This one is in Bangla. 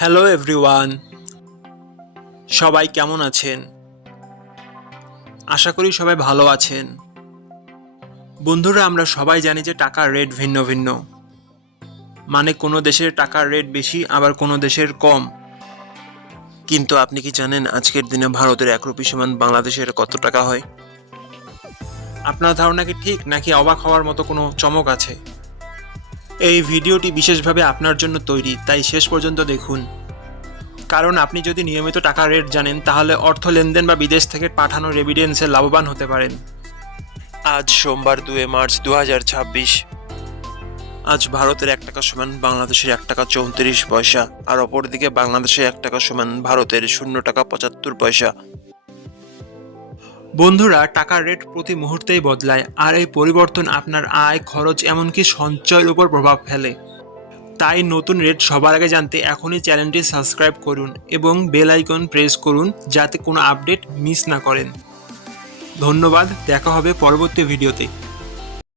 হ্যালো এভরিওয়ান, সবাই কেমন আছেন? আশা করি সবাই ভালো আছেন। বন্ধুরা, আমরা সবাই জানি যে টাকার রেট ভিন্ন ভিন্ন। মানে কোনো দেশের টাকার রেট বেশি, আবার কোনো দেশের কম। কিন্তু আপনি কি জানেন আজকের দিনে ভারতের 1 রুপি সমান বাংলাদেশের কত টাকা হয়? আপনার ধারণা কি ঠিক, নাকি অবাক হওয়ার মতো কোনো চমক আছে? এই ভিডিওটি বিশেষভাবে আপনার জন্য তৈরি, তাই শেষ পর্যন্ত দেখুন। কারণ আপনি যদি নিয়মিত টাকার রেট জানেন, তাহলে অর্থ লেনদেন বা বিদেশ থেকে পাঠানো রেমিটেন্সে লাভবান হতে পারেন। আজ সোমবার 2 মার্চ 2026। আজ ভারতের 1 টাকা সমান বাংলাদেশের 1 টাকা 34 পয়সা, আর অপরদিকে বাংলাদেশের 1 টাকা সমান ভারতের 0 টাকা 75 পয়সা। বন্ধুরা, টাকার রেট প্রতি মুহূর্তেই বদলায়, আর এই পরিবর্তন আপনার আয়, খরচ, এমনকি সঞ্চয়ের উপর প্রভাব ফেলে। তাই নতুন রেট সবার আগে জানতে এখনই চ্যানেলটি সাবস্ক্রাইব করুন এবং বেল আইকন প্রেস করুন, যাতে কোনো আপডেট মিস না করেন। ধন্যবাদ, দেখা হবে পরবর্তী ভিডিওতে।